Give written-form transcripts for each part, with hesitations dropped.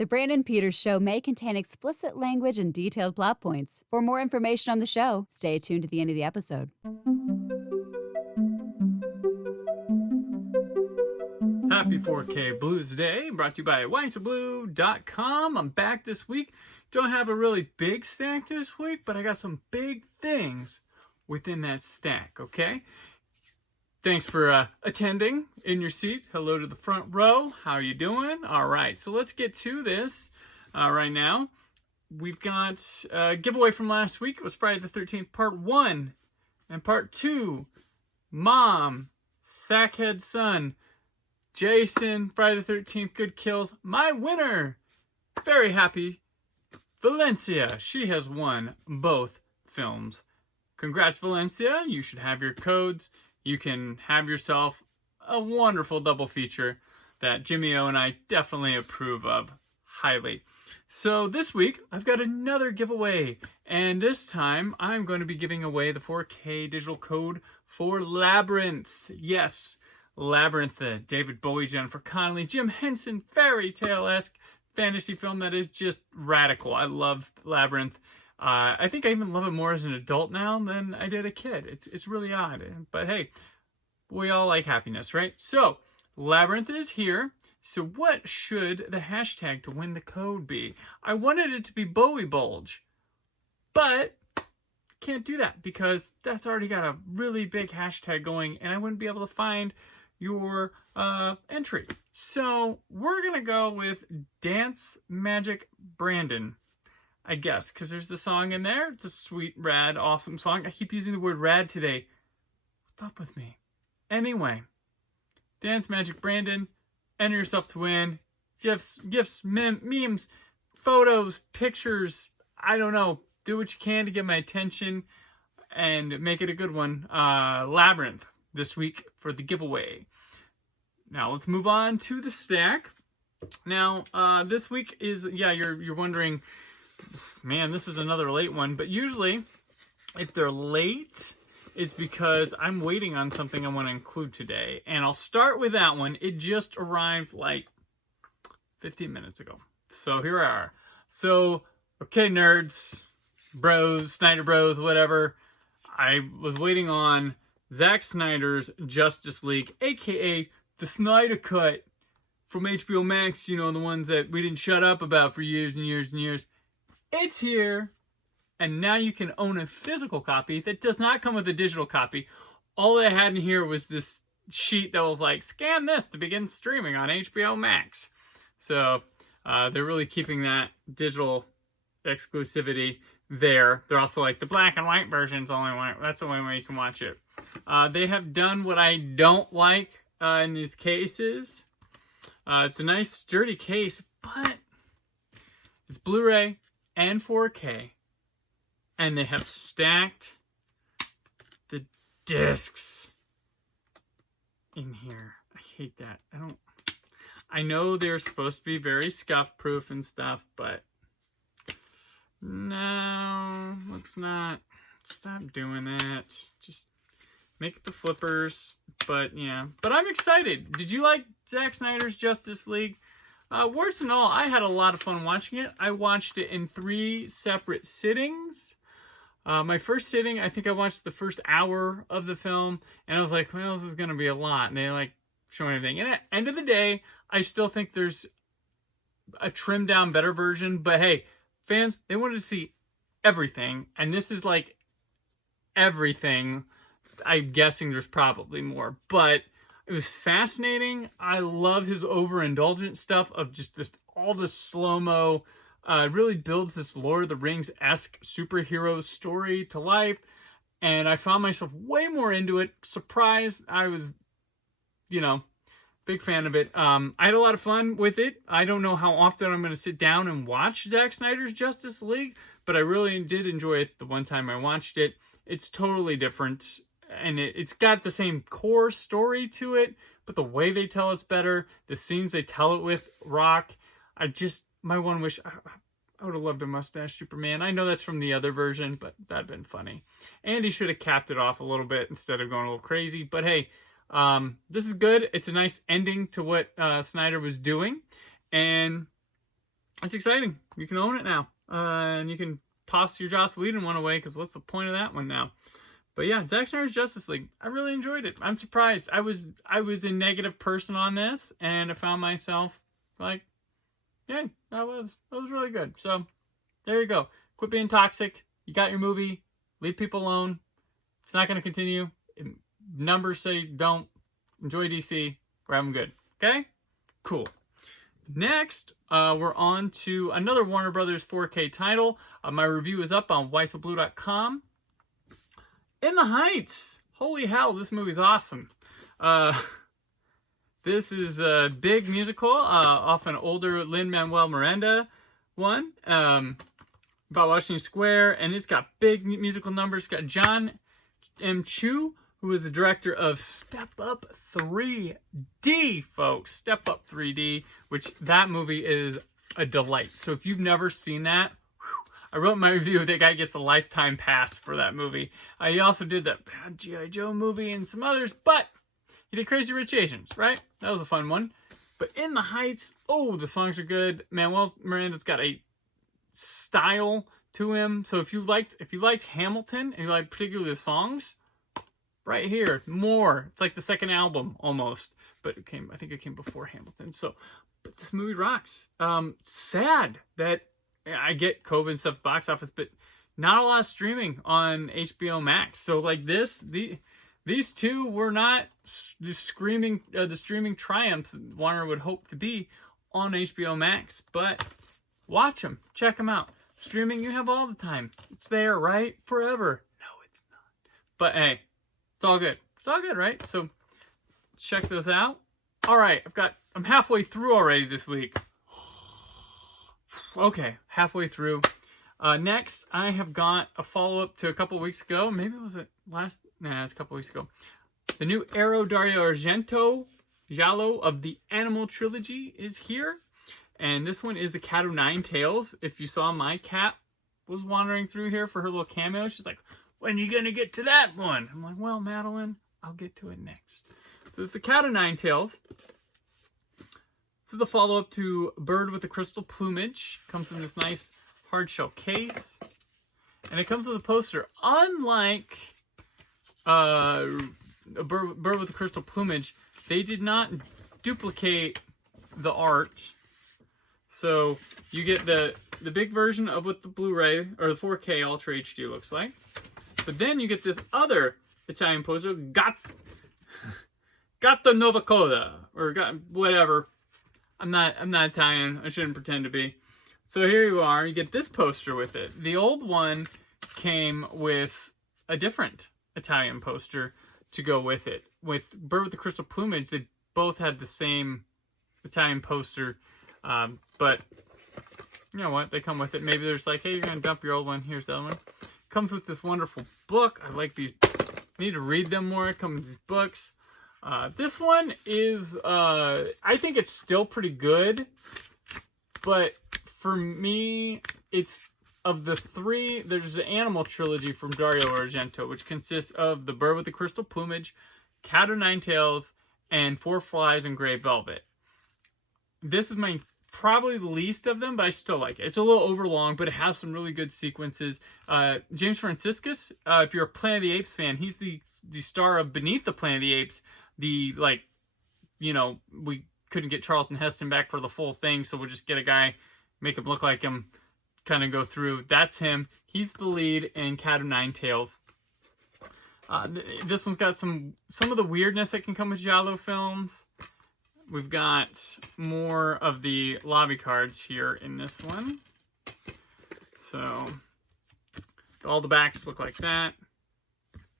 The Brandon Peters Show may contain explicit language and detailed plot points. For more information on the show, stay tuned to the end of the episode. Happy 4K Blues Day, brought to you by whitesofblue.com. I'm back this week. Don't have a really big stack this week, but I got some big things within that stack, okay? Thanks for attending in your seat. Hello to the front row. How are you doing? All right, so let's get to this right now. We've got a giveaway from last week. It was Friday the 13th, part 1 and part 2. Mom, Sackhead Son, Jason, Friday the 13th, Good Kills. My winner, very happy, Valencia. She has won both films. Congrats, Valencia. You should have your codes. You can have yourself a wonderful double feature that Jimmy O and I definitely approve of highly. So this week, I've got another giveaway. And this time, I'm going to be giving away the 4K digital code for Labyrinth. Yes, Labyrinth, the David Bowie, Jennifer Connelly, Jim Henson, fairy tale-esque fantasy film that is just radical. I love Labyrinth. I think I even love it more as an adult now than I did a kid. It's really odd. But hey, we all like happiness, right? So, Labyrinth is here. So what should the hashtag to win the code be? I wanted it to be Bowie Bulge, but can't do that because that's already got a really big hashtag going and I wouldn't be able to find your entry. So we're going to go with Dance Magic Brandon, I guess, because there's the song in there. It's a sweet, rad, awesome song. I keep using the word rad today. What's up with me? Anyway, Dance Magic Brandon, enter yourself to win. Gifts, memes, photos, pictures. I don't know. Do what you can to get my attention and make it a good one. Labyrinth this week for the giveaway. Now let's move on to the stack. Now this week is, yeah, you're wondering, man, this is another late one. But usually, if they're late, it's because I'm waiting on something I want to include today. And I'll start with that one. It just arrived like 15 minutes ago. So here we are. So, okay, nerds, bros, Snyder bros, whatever. I was waiting on Zack Snyder's Justice League, a.k.a. the Snyder Cut from HBO Max. You know, the ones that we didn't shut up about for years and years and years. It's here, and now you can own a physical copy that does not come with a digital copy. All I had in here was this sheet that was like, scan this to begin streaming on HBO Max. So they're really keeping that digital exclusivity there. They're also like, the black and white version's only one. That's the only way you can watch it. They have done what I don't like in these cases. It's a nice sturdy case, but it's Blu-ray and 4K, and they have stacked the discs in here. I hate that. I know they're supposed to be very scuff-proof and stuff, but no, let's not. Stop doing that. Just make the flippers. But yeah, but I'm excited. Did you like Zack Snyder's Justice League? Worse than all, I had a lot of fun watching it. I watched it in 3 separate sittings. My first sitting, I think I watched the first hour of the film, and I was like, well, this is going to be a lot. And they like showing everything. And at the end of the day, I still think there's a trimmed down better version. But hey, fans, they wanted to see everything. And this is like everything. I'm guessing there's probably more. But it was fascinating. I love his overindulgent stuff of just this, all the slow-mo. It really builds this Lord of the Rings-esque superhero story to life. And I found myself way more into it. Surprised. I was, big fan of it. I had a lot of fun with it. I don't know how often I'm going to sit down and watch Zack Snyder's Justice League, but I really did enjoy it the one time I watched it. It's totally different. And it's got the same core story to it, but the way they tell it's better. The scenes they tell it with rock. My one wish, I would have loved a mustache Superman. I know that's from the other version, but that'd been funny. And he should have capped it off a little bit instead of going a little crazy. But hey, this is good. It's a nice ending to what Snyder was doing. And it's exciting. You can own it now. And you can toss your Joss Whedon one away, because what's the point of that one now? But yeah, Zack Snyder's Justice League. I really enjoyed it. I'm surprised. I was a negative person on this, and I found myself like, yeah, that was really good. So there you go. Quit being toxic. You got your movie. Leave people alone. It's not going to continue. Numbers say don't. Enjoy DC. We're having good. Okay? Cool. Next, we're on to another Warner Brothers 4K title. My review is up on whitesofblue.com. In the Heights. Holy hell, this movie's awesome. This is a big musical off an older Lin-Manuel Miranda one about Washington Square, and it's got big musical numbers. It's got John M. Chu, who is the director of Step Up 3D, folks. Step Up 3D, which that movie is a delight. So if you've never seen that, I wrote my review. That guy gets a lifetime pass for that movie. He also did that bad G.I. Joe movie and some others, but he did Crazy Rich Asians, right? That was a fun one. But In the Heights, oh, the songs are good. Manuel Miranda's got a style to him. So if you liked Hamilton and you like particularly the songs, right here, more. It's like the second album almost, but I think it came before Hamilton. So, but this movie rocks. Sad that I get COVID and stuff box office, but not a lot of streaming on HBO Max. So like these two were not the streaming triumphs that Warner would hope to be on HBO Max. But watch them, check them out. Streaming, you have all the time. It's there, right? Forever. No, it's not. But hey, it's all good. It's all good, right? So check those out. All right, I'm halfway through already this week. Okay, halfway through. Next, I have got a follow-up to a couple weeks ago. Maybe it was it last? Nah, it's a couple weeks ago. The new Arrow Dario Argento Giallo of the Animal Trilogy is here. And this one is A Cat of Nine Tails. If you saw, my cat was wandering through here for her little cameo. She's like, when are you going to get to that one? I'm like, well, Madeline, I'll get to it next. So it's The Cat of Nine Tails. This is the follow-up to Bird with the Crystal Plumage. Comes in this nice hard-shell case. And it comes with a poster. Unlike a Bird with the Crystal Plumage, they did not duplicate the art. So you get the big version of what the Blu-ray or the 4K Ultra HD looks like. But then you get this other Italian poster, Gatta Nova Coda, or whatever. I'm not Italian. I shouldn't pretend to be. So here you are. You get this poster with it. The old one came with a different Italian poster to go with it. With Bird with the Crystal Plumage, they both had the same Italian poster. But you know what? They come with it. Maybe there's like, hey, you're going to dump your old one. Here's the other one. Comes with this wonderful book. I like these. I need to read them more. It comes with these books. This one is, I think it's still pretty good, but for me, it's, of the three, there's the Animal Trilogy from Dario Argento, which consists of The Bird with the Crystal Plumage, Cat of Nine Tails, and Four Flies and Grey Velvet. This is probably the least of them, but I still like it. It's a little overlong, but it has some really good sequences. James Franciscus, if you're a Planet of the Apes fan, he's the star of Beneath the Planet of the Apes. We couldn't get Charlton Heston back for the full thing, so we'll just get a guy, make him look like him, kind of go through. That's him. He's the lead in Cat of Nine Tails. This one's got some of the weirdness that can come with Giallo films. We've got more of the lobby cards here in this one. So all the backs look like that.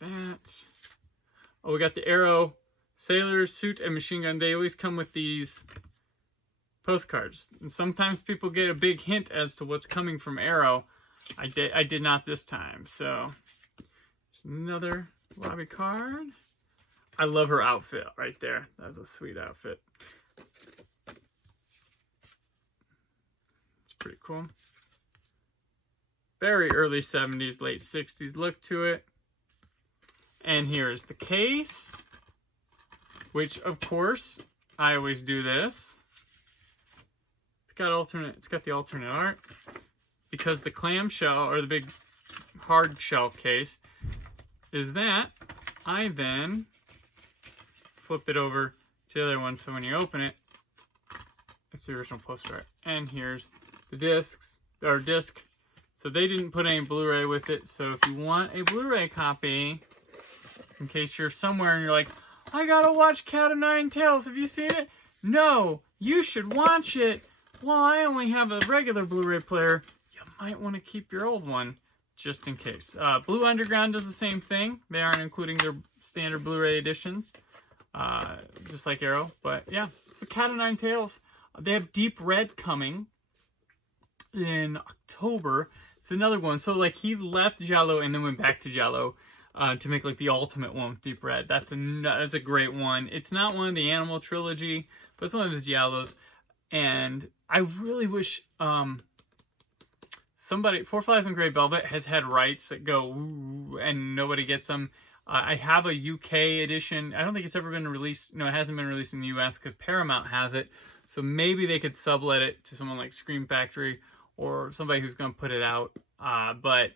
Oh, we got the Arrow Sailor Suit and Machine Gun. They always come with these postcards. And sometimes people get a big hint as to what's coming from Arrow. I did not this time. So another lobby card. I love her outfit right there. That's a sweet outfit. It's pretty cool. Very early 70s, late 60s look to it. And here's the case, which, of course, I always do this. It's got the alternate art, because the clamshell, or the big hard shell case, is that I then flip it over to the other one, so when you open it, it's the original poster art. And here's the disc. So they didn't put any Blu-ray with it, so if you want a Blu-ray copy, in case you're somewhere and you're like, I gotta watch Cat of Nine Tails, have you seen it? No, you should watch it. Well, I only have a regular Blu-ray player. You might want to keep your old one, just in case. Blue Underground does the same thing. They aren't including their standard Blu-ray editions, just like Arrow. But yeah, it's the Cat of Nine Tails. They have Deep Red coming in October. It's another one. So like he left Giallo and then went back to Giallo to make like the ultimate one with Deep Red. That's a great one. It's not one of the Animal trilogy, but it's one of the Giallos. And I really wish somebody, Four Flies on Grey Velvet has had rights that go and nobody gets them. I have a UK edition. I don't think it's ever been released. No, it hasn't been released in the US because Paramount has it. So maybe they could sublet it to someone like Scream Factory or somebody who's going to put it out. But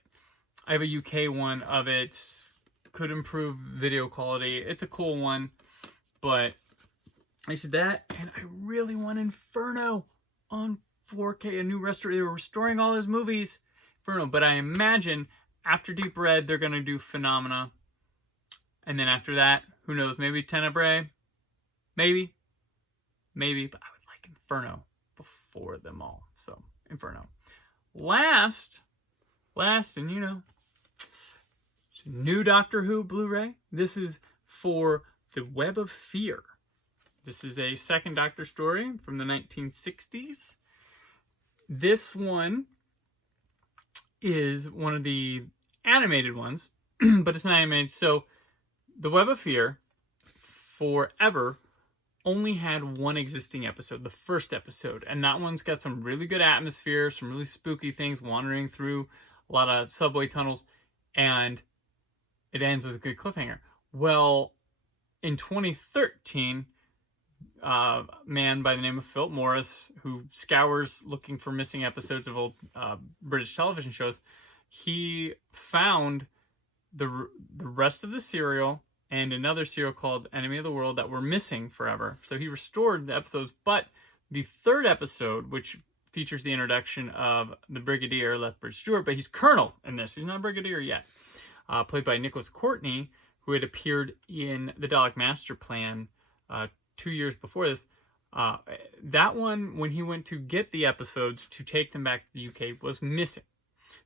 I have a UK one of it. Could improve video quality. It's a cool one. But I said that, and I really want Inferno on 4K, a new restoration. They were restoring all his movies. Inferno. But I imagine after Deep Red, they're going to do Phenomena. And then after that, who knows? Maybe Tenebrae? Maybe. But I would like Inferno before them all. So, Inferno. Last, and you know, new Doctor Who Blu-ray. This is for The Web of Fear. This is a second Doctor story from the 1960s. This one is one of the animated ones, but it's not animated. So, The Web of Fear, forever, only had one existing episode, the first episode. And that one's got some really good atmosphere, some really spooky things, wandering through a lot of subway tunnels, and it ends with a good cliffhanger. Well, in 2013, a man by the name of Philip Morris, who scours looking for missing episodes of old British television shows, he found the rest of the serial and another serial called Enemy of the World that were missing forever. So he restored the episodes, but the third episode, which features the introduction of the Brigadier Lethbridge Stewart, but he's Colonel in this. He's not a Brigadier yet. Played by Nicholas Courtney, who had appeared in The Dalek Master Plan 2 years before this. That one, when he went to get the episodes to take them back to the UK, was missing.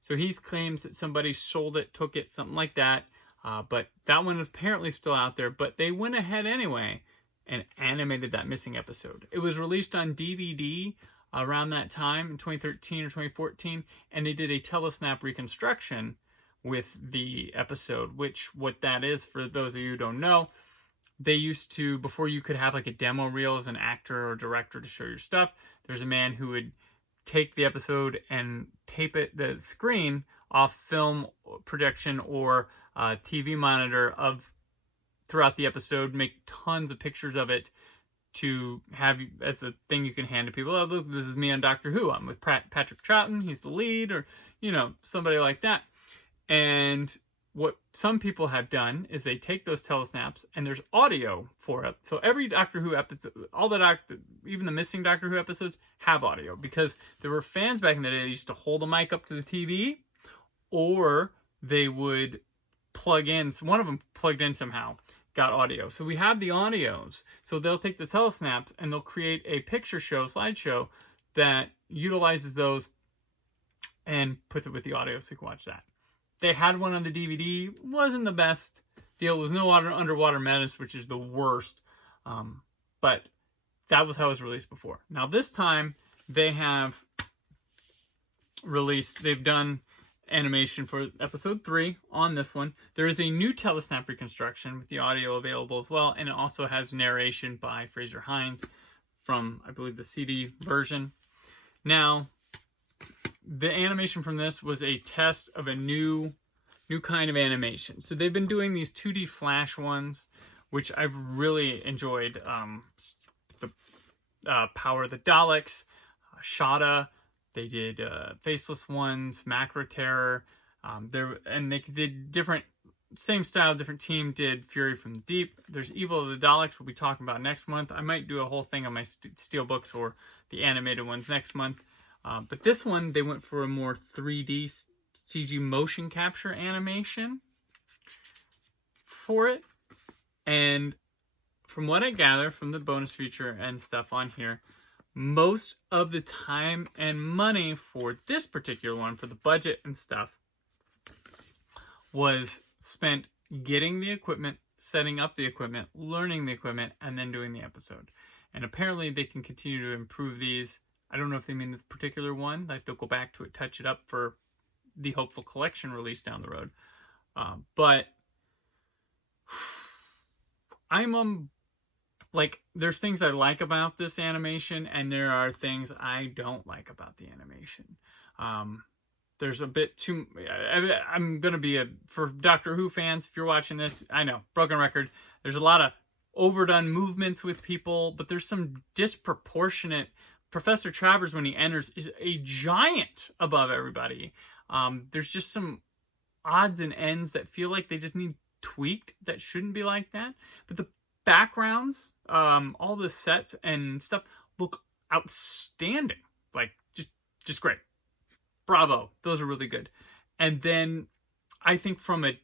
So he claims that somebody sold it, took it, something like that. But that one is apparently still out there. But they went ahead anyway and animated that missing episode. It was released on DVD around that time in 2013 or 2014. And they did a telesnap reconstruction with the episode, which what that is, for those of you who don't know, they used to, before you could have like a demo reel as an actor or director to show your stuff, there's a man who would take the episode and tape it, the screen, off film projection or TV monitor of throughout the episode, make tons of pictures of it to have as a thing you can hand to people. Oh, look, this is me on Doctor Who. I'm with Patrick Troughton. He's the lead, or, you know, somebody like that. And what some people have done is they take those telesnaps and there's audio for it. So every Doctor Who episode, even the missing Doctor Who episodes have audio, because there were fans back in the day that used to hold a mic up to the TV, or they would plug in. So one of them plugged in somehow, got audio. So we have the audios. So they'll take the telesnaps and they'll create a picture show, slideshow, that utilizes those and puts it with the audio so you can watch that. They had one on the DVD. Wasn't the best deal. It was no Underwater Menace, which is the worst. But that was how it was released before. Now this time they have released, they've done animation for episode 3 on this one. There is a new telesnap reconstruction with the audio available as well, and it also has narration by Fraser Hines from, I believe, the CD version. Now, the animation from this was a test of a new kind of animation. So they've been doing these 2D Flash ones, which I've really enjoyed. The Power of the Daleks, Shada. They did Faceless Ones, Macro Terror. They did different, same style, different team did Fury from the Deep. There's Evil of the Daleks we'll be talking about next month. I might do a whole thing on my steelbooks or the animated ones next month. But this one, they went for a more 3D CG motion capture animation for it. And from what I gather from the bonus feature and stuff on here, most of the time and money for this particular one, for the budget and stuff, was spent getting the equipment, setting up the equipment, learning the equipment, and then doing the episode. And apparently they can continue to improve these. I don't know if they mean this particular one, like they'll go back to it, touch it up for the hopeful collection release down the road. But I'm like, there's things I like about this animation, and there are things I don't like about the animation. There's a bit too... I'm going to be for Doctor Who fans, if you're watching this, I know, broken record. There's a lot of overdone movements with people, but there's some disproportionate... Professor Travers, when he enters, is a giant above everybody. There's just some odds and ends that feel like they just need tweaked that shouldn't be like that. But the backgrounds, all the sets and stuff look outstanding. Like, just great. Bravo. Those are really good. And then I think from a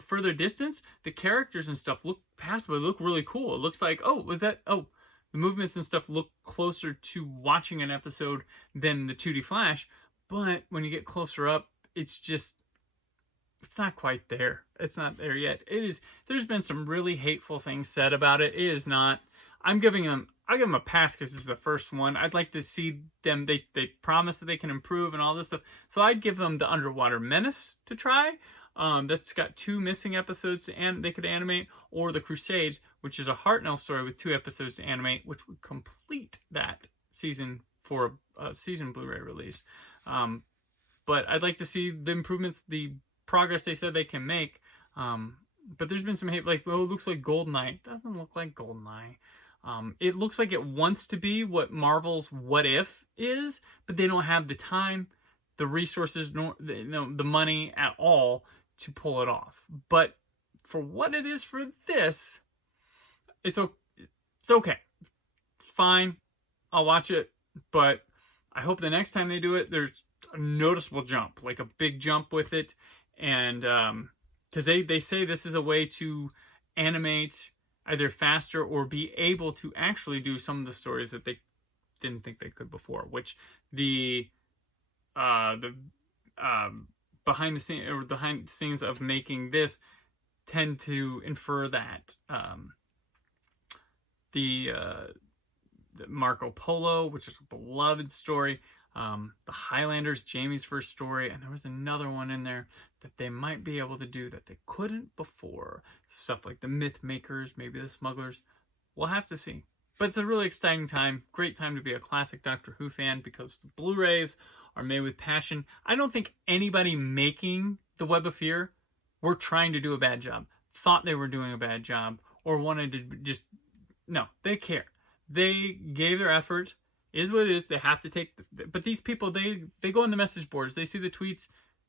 further distance, the characters and stuff look passable. They look really cool. It looks like, the movements and stuff look closer to watching an episode than the 2D Flash. But when you get closer up, it's not quite there. It's not there yet. There's been some really hateful things said about it. It is not. I'll give them a pass because this is the first one. I'd like to see them. They promise that they can improve and all this stuff. So I'd give them the Underwater Menace to try. That's got 2 missing episodes and they could animate, or the Crusades, which is a Hartnell story with 2 episodes to animate, which would complete that season for a season Blu-ray release. But I'd like to see the improvements, the progress they said they can make. But there's been some hate, like, it looks like GoldenEye. It doesn't look like GoldenEye. It looks like it wants to be what Marvel's What If is, but they don't have the time, the resources, nor the money at all to pull it off. But for what it is for this, it's okay. It's fine. I'll watch it, but I hope the next time they do it, there's a noticeable jump, like a big jump with it. And because they say this is a way to animate either faster or be able to actually do some of the stories that they didn't think they could before, which the behind the scenes of making this tend to infer that the Marco Polo, which is a beloved story, the Highlanders, Jamie's first story, and there was another one in there that they might be able to do that they couldn't before. Stuff like the Myth Makers, maybe the Smugglers. We'll have to see. But it's a really exciting time. Great time to be a classic Doctor Who fan because the Blu-rays are made with passion. I don't think anybody making the Web of Fear were trying to do a bad job, thought they were doing a bad job, or wanted to just... No, they care. They gave their effort. Is what it is. They have to take... But these people, they go on the message boards. They see the tweets.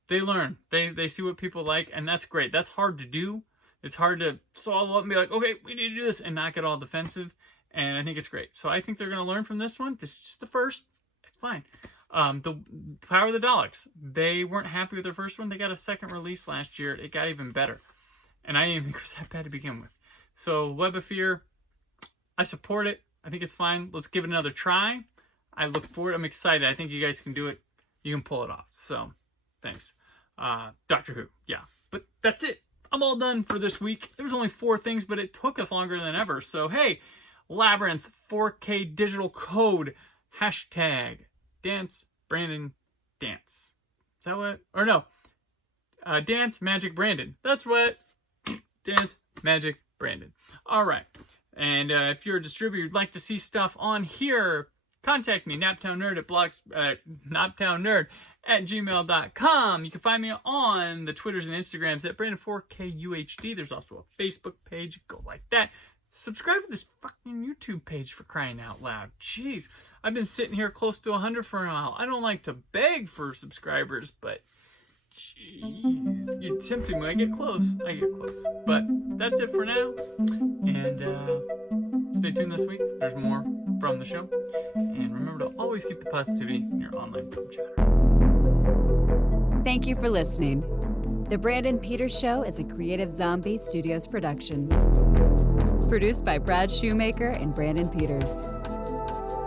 They learn. They see what people like, and that's great. That's hard to do. It's hard to swallow up and be like, okay, we need to do this, and not get all defensive. And I think it's great. So I think they're going to learn from this one. This is just the first. It's fine. The Power of the Daleks. They weren't happy with their first one. They got a second release last year. It got even better. And I didn't even think it was that bad to begin with. So Web of Fear, I support it. I think it's fine. Let's give it another try. I look forward. I'm excited. I think you guys can do it. You can pull it off. So, thanks. Doctor Who. Yeah. But that's it. I'm all done for this week. There was only 4 things, but it took us longer than ever. So, hey, Labyrinth 4K digital code. Hashtag Dance Brandon Dance. Is that what? Or no. Dance Magic Brandon. That's what. Dance Magic Brandon. All right. And if you're a distributor, you'd like to see stuff on here, contact me, naptownnerd at gmail.com. You can find me on the Twitters and Instagrams at Brandon4KUHD. There's also a Facebook page. Go like that. Subscribe to this fucking YouTube page, for crying out loud. Jeez, I've been sitting here close to 100 for a while. I don't like to beg for subscribers, but jeez, you're tempting me. I get close. But that's it for now. And stay tuned this week. There's more from the show. And remember to always keep the positivity in your online film chatter. Thank you for listening. The Brandon Peters Show is a Creative Zombie Studios production. Produced by Brad Shoemaker and Brandon Peters.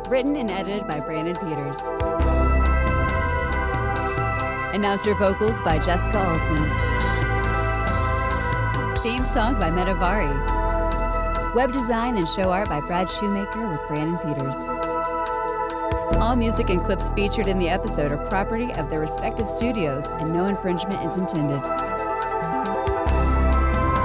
Written and edited by Brandon Peters. Announcer vocals by Jessica Alsman. Theme song by Metavari. Web design and show art by Brad Shoemaker with Brandon Peters. All music and clips featured in the episode are property of their respective studios, and no infringement is intended.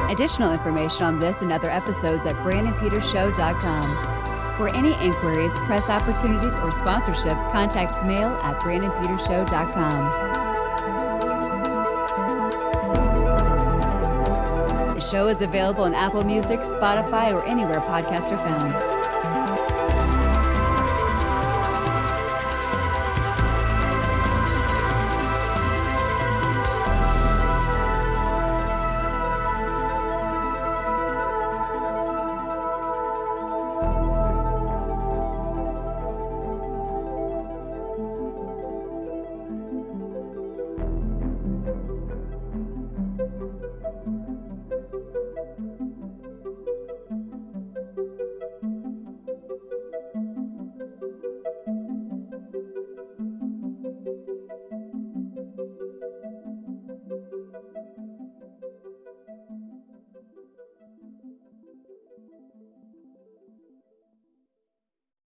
Additional information on this and other episodes at BrandonPetersShow.com. For any inquiries, press opportunities, or sponsorship, contact mail at BrandonPetersShow.com. The show is available on Apple Music, Spotify, or anywhere podcasts are found.